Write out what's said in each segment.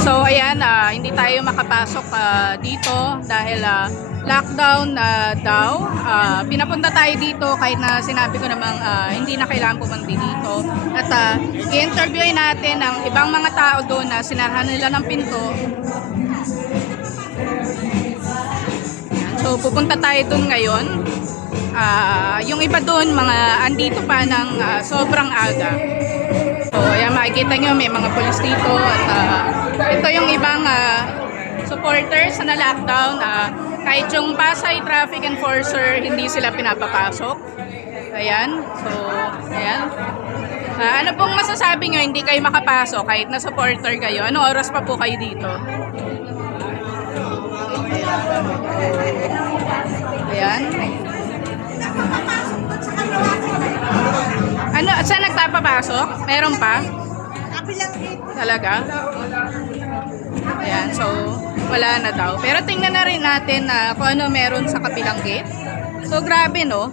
So ayan, hindi tayo makapasok dito dahil lockdown daw. Pinapunta tayo dito kahit na sinabi ko namang hindi na kailangan pumunta dito. At i-interviewin natin ang ibang mga tao doon na sinarahan nila ng pinto. Ayan, so pupunta tayo doon ngayon. Yung iba doon, mga andito pa ng sobrang aga. So, ayan, makikita nyo may mga pulis dito at ito yung ibang supporters na lockdown. Kahit yung Pasay Traffic Enforcer, hindi sila pinapapasok. Ayan, so, ayan. Ano pong masasabi nyo, hindi kayo makapasok kahit na supporter kayo? Anong oras pa po kayo dito? Ayan. Ano, saan nagpapapasok? Meron pa? Talaga? Ayan, so wala na daw. Pero tingnan na rin natin kung ano meron sa kabilang gate. So grabe no.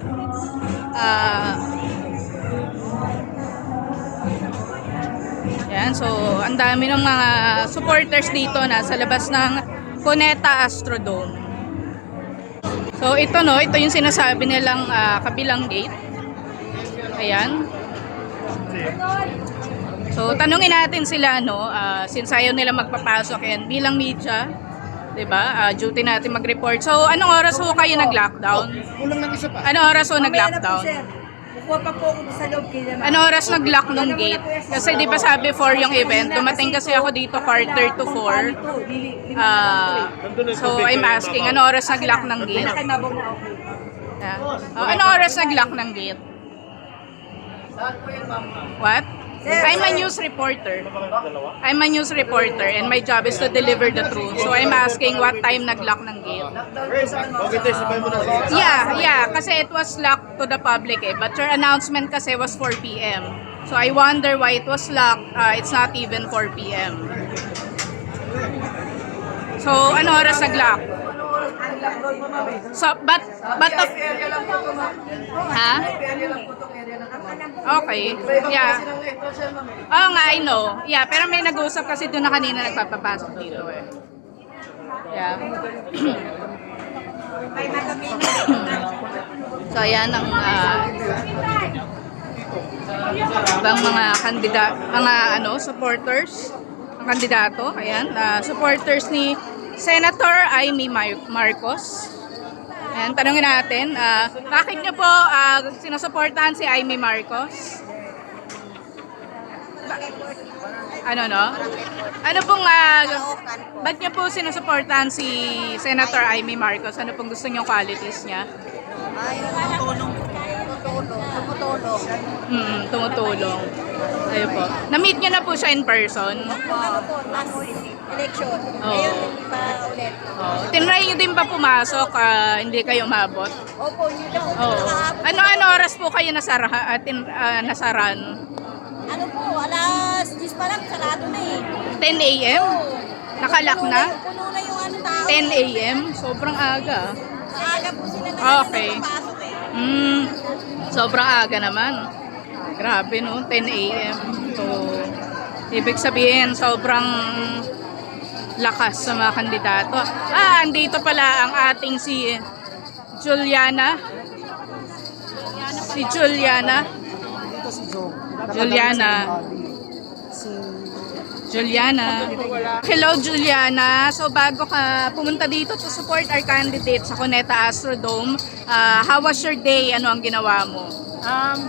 Ayan, so ang dami ng mga supporters dito na sa labas ng Cuneta Astrodome. So ito no, ito yung sinasabi nilang kabilang gate. Ayan. So tanungin natin sila no, since ayaw nila magpapasok yan bilang media, 'di ba? Duty natin mag-report. So anong oras ho kayo nag-lockdown? Kulang ng isa pa. Anong oras ho nag-lockdown? Kukuha pa po ako sa loob kaya naman. Anong oras nag-lock ng gate? Kasi di ba sabi 4 yung event, dumating kasi ako dito quarter to 4. So I'm asking, anong oras nag-lock ng gate? Nakanabaw na ako. Anong oras nag-lock ng gate? What? I'm a news reporter. I'm a news reporter and my job is to deliver the truth. So I'm asking what time nag-lock ng gate? Yeah, kasi it was locked to the public but your announcement kasi was 4 p.m. So I wonder why it was locked, it's not even 4 p.m. So ano oras nag-lock? So, but ha? Okay. Yeah. Oo nga, I know. Yeah, pero may nag-usap kasi doon na kanina nagpapapasok dito eh. Yeah. So, ayan ang ibang mga supporters, ang kandidato. Ayan, supporters ni Senator Amy Marcos. Ayan, tanungin natin, bakit nyo po sinusuportahan si Amy Marcos? Ano no? Ano pong, ba't nyo po sinusuportahan si Senator Amy Marcos? Ano pong gusto nyong qualities niya? Ay, tumutulong. Tumutulong. Ayun po. Na-meet nyo na po siya in person? Last election. Oo. Ngayon, hindi pa ulit. Tinry nyo din ba pumasok? Hindi kayo umabot? Opo, yun na po. Oo. Ano oras po kayo nasaran? Ano po, alas 10 pa lang, sarado na eh. 10 a.m.? Nakalock na? Puno na yung ano tao. 10 a.m.? Sobrang aga. Aga po sila na Okay. napapasok eh. Sobrang aga naman. Grabe no, 10 a.m. So, ibig sabihin, sobrang lakas sa mga kandidato. Andito pala ang ating si Juliana. Si Juliana. Juliana. Hello Juliana. So bago ka pumunta dito to support our candidate sa Cuneta Astrodome, how was your day? Ano ang ginawa mo?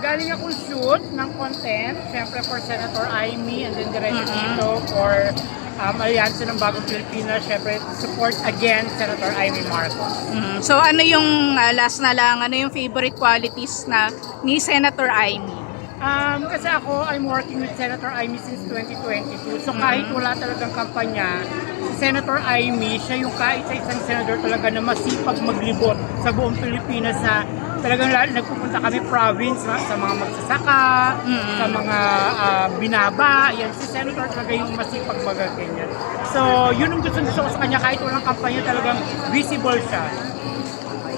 Galing akong shoot ng content, syempre for Senator Amy, and then diretso dito for Alyansa ng Bagong Pilipinas, syempre support again Senator Amy Marcos. So ano yung last na lang, ano yung favorite qualities na ni Senator Amy? Kasi ako, I'm working with Senator Amy since 2022. So kahit wala talagang kampanya, si Senator Amy, siya yung kahit sa isang senador talaga na masipag maglibot sa buong Pilipinas na talagang nagpupunta kami province sa mga magsasaka, sa mga binaba. Yan, si Senator talaga yung masipag magaganyan. So yun ang gusto ko sa kanya, kahit walang kampanya talagang visible siya.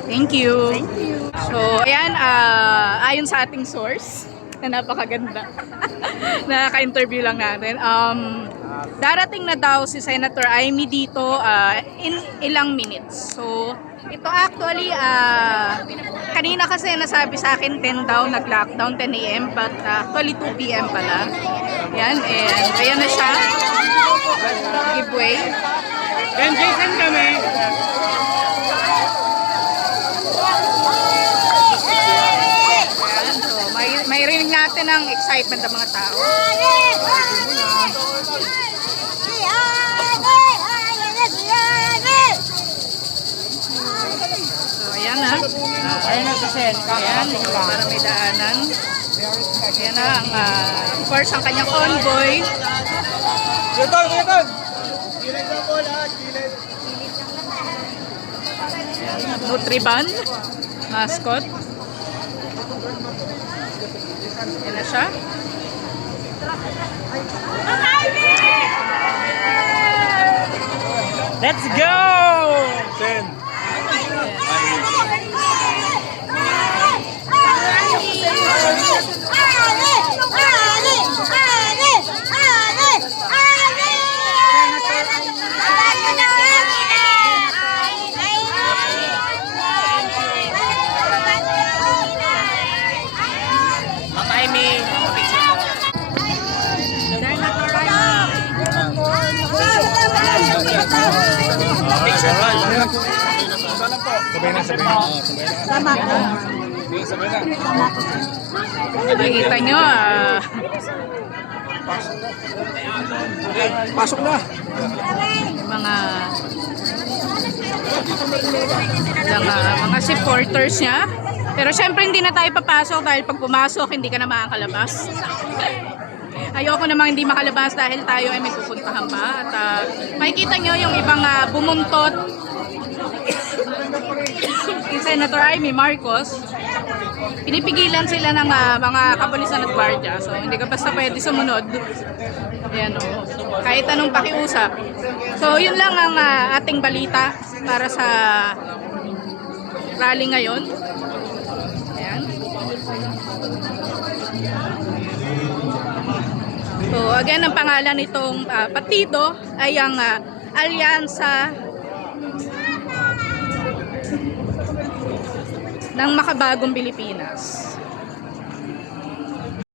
Thank you. Thank you. So, ayan, ayon sa ating source, na napakaganda. Nakaka-interview lang natin. darating na daw si Senator Amy dito in ilang minutes. So, ito actually, kanina kasi nasabi sa akin 10 daw, nag-lockdown 10 a.m. but actually 2 p.m. pala. Yan, and ayan na siya. Giveaway. Then Jason kami. Ayan, so may rinig natin ang excitement ng mga tao. So, ayan na. Ayun na si Sen. Ayan, para may daanan. Ayan na, of course, ang kanyang convoy. Nutriban, mascot. Ayan na siya. Let's go! Nakikita nyo, Pasok na. mga supporters niya. Pero syempre hindi na tayo papasok dahil pag pumasok hindi ka na makakalabas. Ayoko namang hindi makalabas dahil tayo ay may pupuntahan pa. At makikita nyo yung ibang bumuntot kay Senator Amy Marcos. Pinipigilan sila ng mga kapulisan at gwardiya. So hindi ka basta pwede sumunod. Ayan, oh. Kahit anong pakiusap. So yun lang ang ating balita para sa rally ngayon. Ayan. So again, ang pangalan nitong partido ay ang Alyansa ng Makabagong Pilipinas.